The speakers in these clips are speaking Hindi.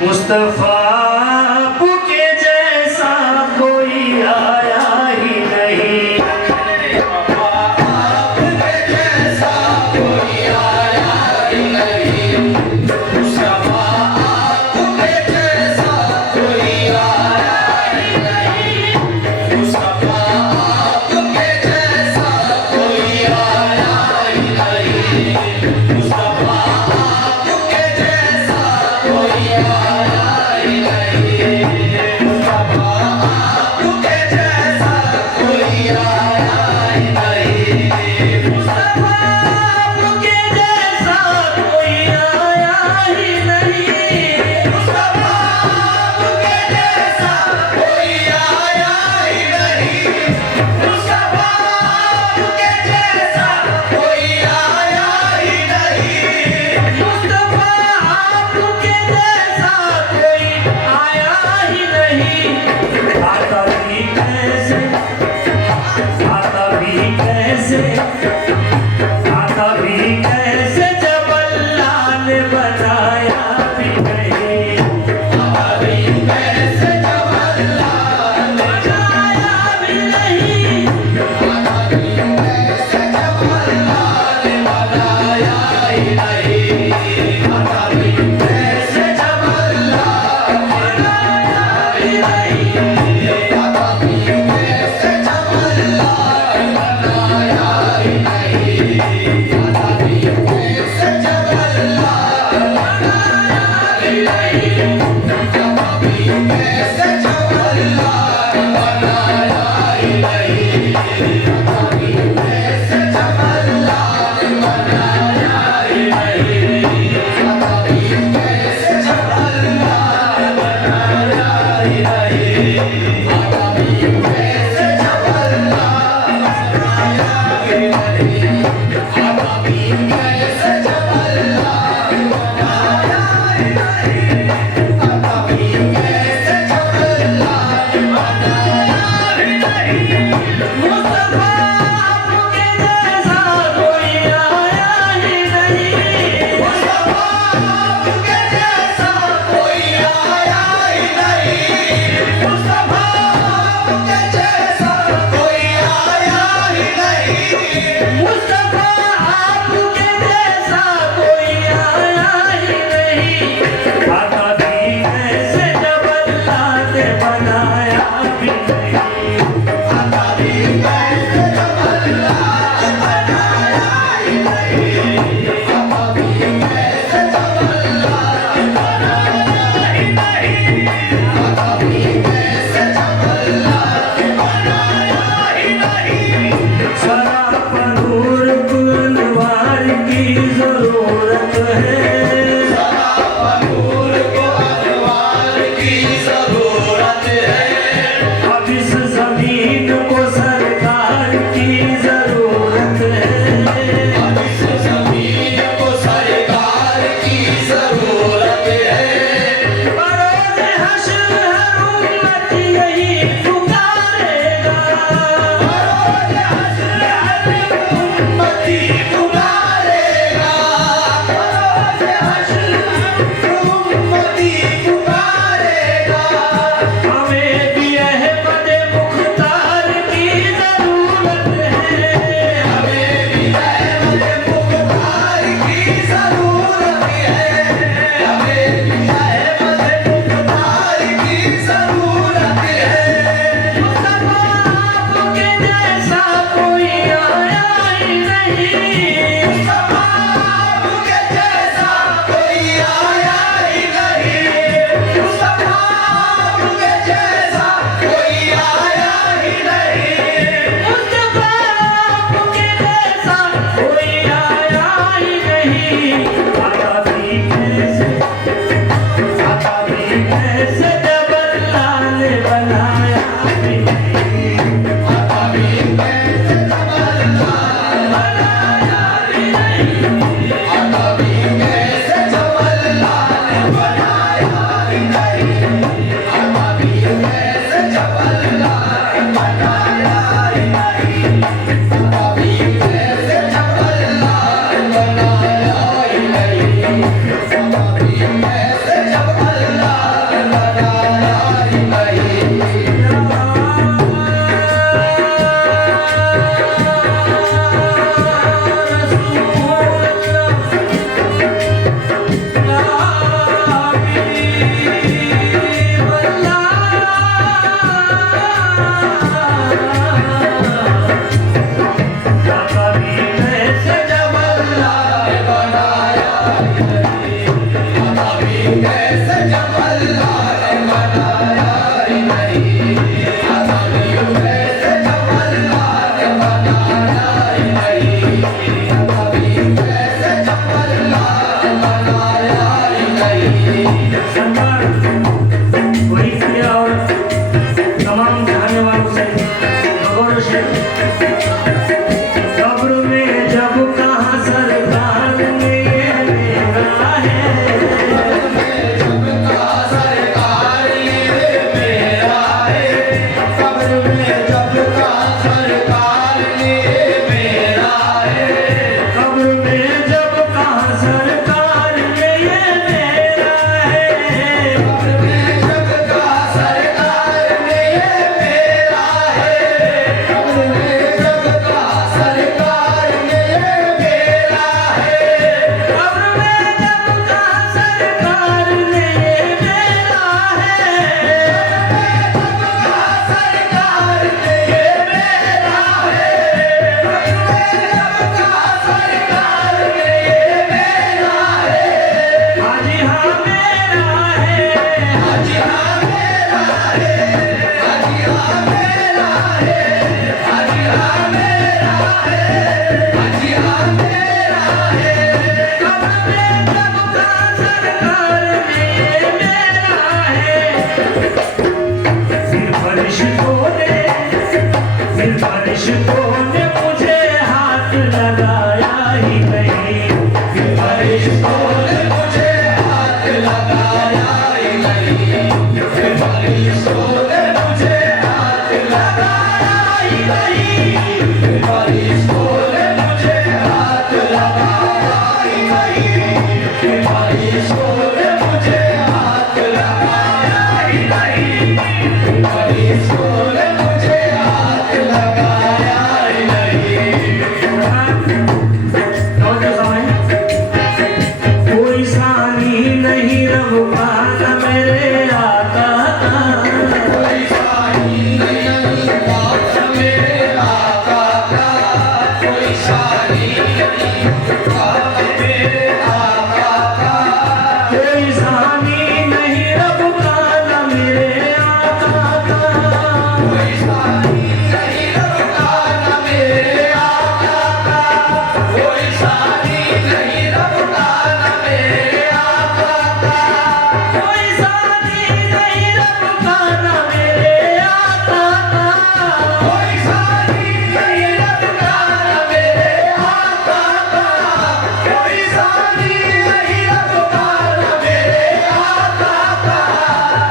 मुस्तफा के जैसा कोई आया ही नहीं। आपके जैसा कोई आया ही नहीं। मुस्तफा आपके जैसा कोई आया ही नहीं। मुस्तफा आपके जैसा कोई आया ही नहीं। मुस्तफा आपके जैसा कोई आया ही नहीं। धन्यवाद वही किया और तमाम चाहने वालों से गौरव से कब्र में जब कहा सरकार ने ये मेरा है सरकार ये मेरा है कब्र में जब का सरकार ये मेरा है कब्र में जब कहा सरकार ने ये मेरा है कब्र में जब का सरकार ये मेरा है कब्र में जब का सरकार ये मेरा है कब्र में जब कहा सरकार ने ये मेरा है सरकार ये मेरा है सरकार ये मेरा है हाजी हाँ मेरा है हाजी हाँ मेरा है हाजी हाँ मेरा है हाजी हाँ मेरा है हाजी हाँ मेरा है कब्र में जब कहा सरकार ने ये मेरा है फिर फरिश्तों ने मुझे हाथ लगाया ही नहीं फिर फरिश्तों ने मुझे हाथ लगाया ही नहीं फरिश्तों ने मुझे हाथ लगाया ही नहीं फरिश्तों ने मुझे हाथ लगाया ही नहीं फरिश्तों ने मुझे हाथ लगाया ही नहीं फरिश्तों ने मुझे हाथ लगाया ही नहीं कोई सानी नहीं रब का न मेरे आका का कोई सानी नहीं बात मेरे आका का कोई सानी नहीं बात मेरे आका का कोई सानी नहीं रब का न मेरे आका का कोई सानी नहीं रबका न मेरे आका का कोई सानी नहीं रबका न मेरे आका का कोई सानी नहीं रब का न मेरे आका का कोई सानी नहीं रबका न मेरे आका का कोई सानी नहीं रबका न मेरे आका का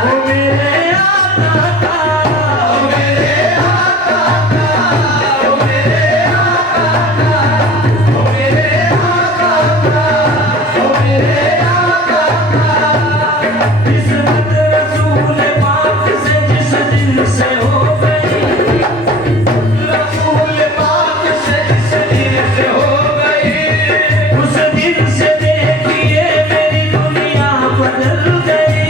ओ मेरे आका का ओ मेरे आका का ओ मेरे आका का ओ मेरे आका का ओ मेरे आका का किस्मत रसूल पाक से जिस दिन से हो गई रसूल पाक से जिस दिन से हो गई उस दिन से देखिए मेरी दुनिया बदल गई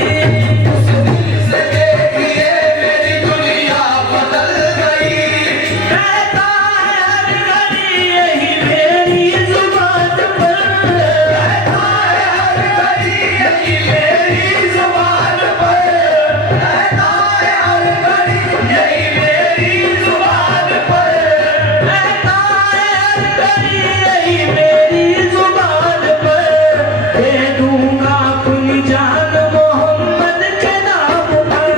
उस दिन से देखिए मेरी दुनिया बदल गई कहता है हर घड़ी यही मेरी जुबान पर कहता है हर घड़ी यही मेरी जुबान पर कहता है हर घड़ी यही मेरी जुबान पर कहता है हर घड़ी यही मेरी जुबान पर दे दूंगा अपनी जान मोहम्मद के नाम पर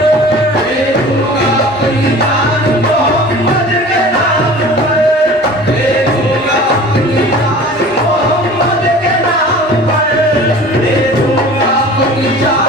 दे दूंगा अपनी जान मोहम्मद के नाम पर दे दूंगा अपनी जान मोहम्मद के नाम पर दे दूंगा अपनी जान